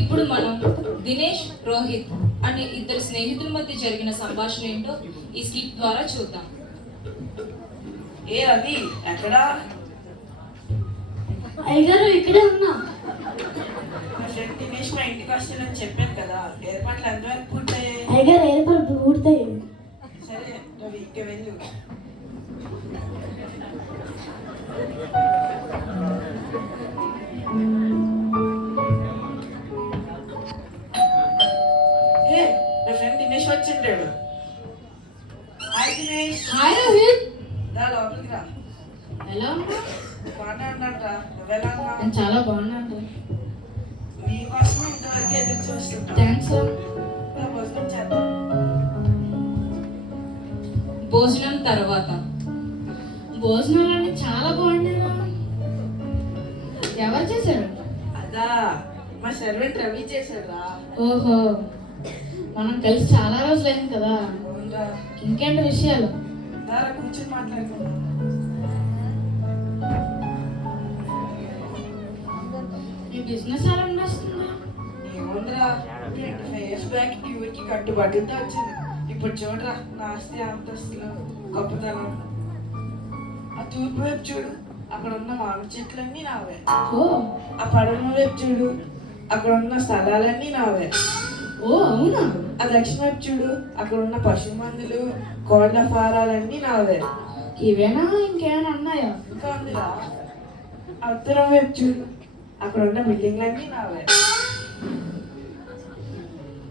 ఇప్పుడు మనం దినేష్, రోహిత్ అనే ఇద్దరు స్నేహితుల మధ్య జరిగిన సంభాషణ ఏంటో ఈ స్కిట్ ద్వారా చూద్దాం. ఏ రవి ఎక్కడా? అయ్యగారు ఇక్కడే ఉన్నా. మా ఫ్రెండ్ దినేష్ మా ఇంటికి వస్తానని చెప్పాను కదా, ఏర్పాట్లు ఎంతవరకు పూర్తయ్యాయి? అయ్యగారు ఏర్పాటు పూర్తయి. సరే రవి ఇక వెళ్ళు. ఏ నా ఫ్రెండ్ దినేష్ వచ్చిండాడు. హాయ్ దినేష్. హాయ్ రోహిత్, దా లోపలికి రా. ఎలా ఉన్నా? బాగానే ఉన్నాను రా, నువ్వెలా ఉన్నావు? నేను చాలా బాగున్నాను. నీకోసం ఇంతవరకు ఎదురు చూస్తుంటా. థ్యాంక్స్. భోజనం చేద్దాం. భోజనం తర్వాత భోజనాలన్నీ చాలా బాగుండేరా. ఎవరు చేశారు? అదా మా సర్వెంట్ రవి చేశాడా? ఓహో, మనం కలిసి చాలా రోజులైంది కదా. అవునరా. ఇంకేంటి విషయాలు? దారా కూర్చొని మాట్లాడుకుందాం. ఈ బిజినెస్ ఎలా నడుస్తుందా? ఏముందిరా, 25 years బ్యాక్ ఈ ఊరికి కట్టుబాటుతో వచ్చింది. ఇప్పుడు చూడరా నా ఆస్తి అంతస్తులు గొప్పతనం. ఆ తూర్పు వైపు చూడు, అక్కడ ఉన్న మామిడి చెట్లన్నీ నావే. ఓ ఆ పడమ వైపు చూడు, అక్కడ ఉన్న స్థలాలన్నీ నావే. ఓ అవునా? ఆ దక్షిణ వైపు చూడు, అక్కడ ఉన్న పశు మందులు కోళ్ల ఫారాలన్నీ నావే. ఇవేనా ఇంకేమైనా ఉన్నాయా? ఇంకా ఉందిరా, ఆ ఉత్తరం వైపు చూడు, అక్కడ ఉన్న బిల్డింగ్లన్నీ నావే.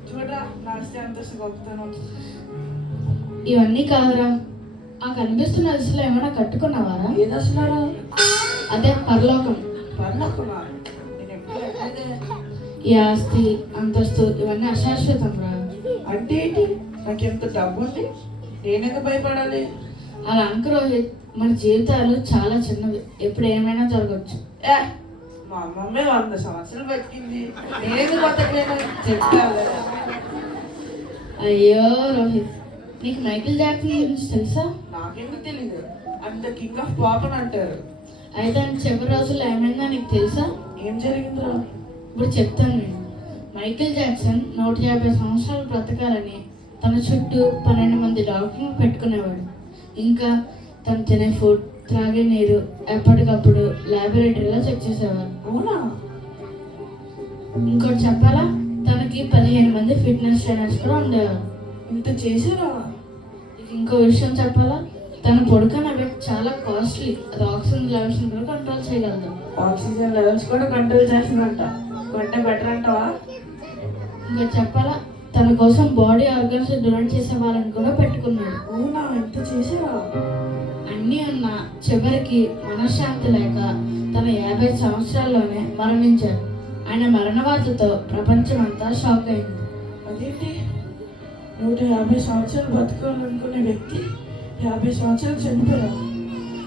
చూడరా నా ఆస్తి అంతస్తు గొప్పతనం. ఇవన్నీ కాదురా, ఆ కనిపిస్తున్న దిశలో ఏమైనా కట్టుకున్నావారా? ఏది అసలు? అదే పరలోకం. పర్లేకున్నా నేను ఎప్పుడు ఎక్కలేదే. ఈ ఆస్తి అంతస్తు ఇవన్నీ అశాశ్వతం రా. అంటే ఏంటి? నాకు ఎంత డబ్బు ఉంది, నేనెందుకు భయపడాలి? అలా అంక రోహిత్, మన జీవితాలు చాలా చిన్నవి, ఎప్పుడు ఏమైనా జరగచ్చు. ఏ మా అమ్మమ్మే 100 సంవత్సరాలు బతికింది, నేనెందుకు బతకలేను చెప్తావు కదా. అయ్యో రోహిత్, నీకు మైకిల్ జాక్సన్ గురించి తెలుసా? నాకెందుకు తెలీదు, అంత కింగ్ ఆఫ్ పాప్ అని అంటారు. అయితే ఆయన చివరి రోజుల్లో ఏమైందో నీకు తెలుసా? ఏం జరిగిందిరా? ఇప్పుడు చెప్తాను నేను. మైకిల్ జాక్సన్ 150 సంవత్సరాలు బ్రతకాలని తన చుట్టూ 12 మంది డాక్టర్లు పెట్టుకునేవాడు. ఇంకా తను తినే ఫుడ్, త్రాగే నీరు ఎప్పటికప్పుడు ల్యాబొరేటరీలో చెక్ చేసేవారు. అవునా? ఇంకోటి చెప్పాలా, తనకి 15 మంది ఫిట్నెస్ ట్రైనర్స్ కూడా ఉండేవారు. ఇంత చేసారా? ఇంకో విషయం చెప్పాలా, తన పొడుకన వెయిట్ చాలా కాస్ట్లీ, అది ఆక్సిజన్ లెవెల్స్ కూడా కంట్రోల్ చేయగలదు. ఆక్సిజన్ లెవెల్స్ కూడా కంట్రోల్ చేస్తుందంట, కొంటే బెటర్ అంటావా? ఇంకా చెప్పాలా, తన కోసం బాడీ ఆర్గన్స్ డొనేట్ చేసే వాళ్ళని కూడా పెట్టుకున్నాడు. అవునా? ఇంత చేసారా? అన్నీ ఉన్న చివరికి మనశ్శాంతి లేక తన 50 సంవత్సరాల్లోనే మరణించారు. ఆయన మరణ వార్తతో ప్రపంచం అంతా షాక్ అయింది. అదేంటి, 150 సంవత్సరాలు బతకాలనుకునే వ్యక్తి 50 సంవత్సరాలు చనిపోయారా?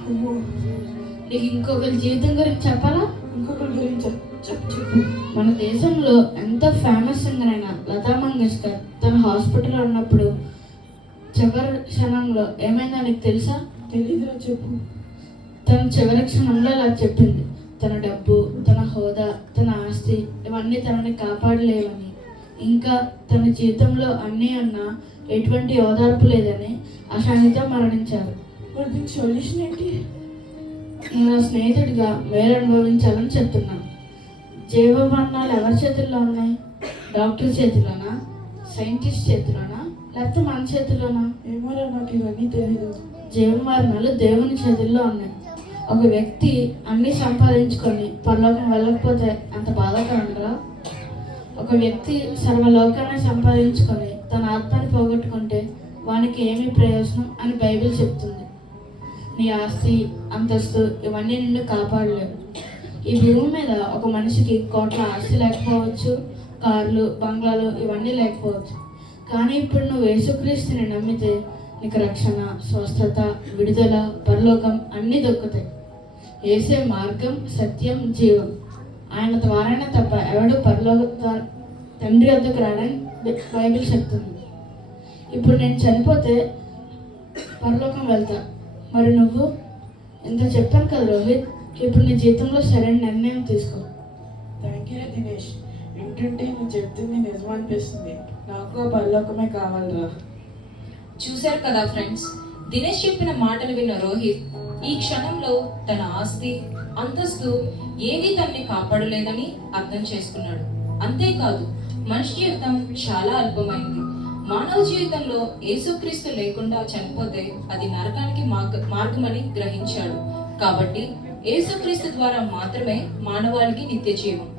అమ్మో. నీకు ఇంకొకరి జీవితం గురించి చెప్పాలా? ఇంకొకరి గురించి చెప్పు. మన దేశంలో ఎంతో ఫేమస్ సింగర్ అయిన లతా మంగేష్కర్ తన హాస్పిటల్లో ఉన్నప్పుడు చివరి క్షణంలో ఏమైందో నీకు తెలుసా? తెలీదురా, చెప్పు. తన చివరి క్షణంలో ఇలా చెప్పింది, తన డబ్బు, తన హోదా, తన ఆస్తి ఇవన్నీ తనని కాపాడలేవని, ఇంకా తన జీవితంలో అన్నీ ఉన్నా ఎటువంటి ఓదార్పు లేదని అశాంతితో మరణించారు. మరి దీనికి సొల్యూషన్ ఏంటి? నేను నా స్నేహితుడిగా మేలు అనుభవించాలని చెప్తున్నాను. జీవమరణాలు ఎవరి చేతుల్లో ఉన్నాయి? డాక్టర్ చేతిలోనా, సైంటిస్ట్ చేతిలోనా, లేకపోతే మన చేతిలోనా? ఏమోరా, నాకు ఇవన్నీ తెలీదు. జీవమరణాలు దేవుని చేతుల్లో ఉన్నాయి. ఒక వ్యక్తి అన్ని సంపాదించుకొని పరలోకం వెళ్ళకపోతే అంత బాధాకరంగా, ఒక వ్యక్తి సర్వలోకాన్ని సంపాదించుకొని తన ఆత్మని పోగొట్టుకుంటే వానికి ఏమి ప్రయోజనం అని బైబిల్ చెప్తుంది. నీ ఆస్తి అంతస్తు ఇవన్నీ నిన్ను కాపాడలేవు. ఈ భూమి మీద ఒక మనిషికి కోట్ల ఆస్తి లేకపోవచ్చు, కార్లు, బంగ్లాలు ఇవన్నీ లేకపోవచ్చు. కానీ ఇప్పుడు నువ్వు యేసుక్రీస్తుని నమ్మితే నీకు రక్షణ, స్వస్థత, విడుదల, పరలోకం అన్నీ దొక్కుతాయి. యేసే మార్గం, సత్యం, జీవం. ఆయన ద్వారానే తప్ప ఎవడు తండ్రి వద్దకు రావడానికి బైబిల్ చెప్తుంది. ఇప్పుడు నేను చనిపోతే పరలోకం వెళ్తా, మరి నువ్వు? ఇంత చెప్పాను కదా రోహిత్, ఇప్పుడు నీ జీవితంలో సరైన నిర్ణయం తీసుకో. Thank you Dinesh. వింటుంటే నువ్వు చెప్తుంది నిజం అనిపిస్తుంది. నాకు ఆ పరలోకమే కావాలిరా. చూశారు కదా ఫ్రెండ్స్, దినేష్ చెప్పిన మాటలు విన్న రోహిత్ ఈ క్షణంలో తన ఆస్తి అంతస్తు ఏవి తనని కాపాడలేదని అర్థం చేసుకున్నాడు. అంతేకాదు మనిషి జీవితం చాలా అల్పమైంది. మానవ జీవితంలో యేసుక్రీస్తు లేకుండా చనిపోతే అది నరకానికి మార్గమని గ్రహించాడు. కాబట్టి యేసుక్రీస్తు ద్వారా మాత్రమే మానవాళికి నిత్య జీవం.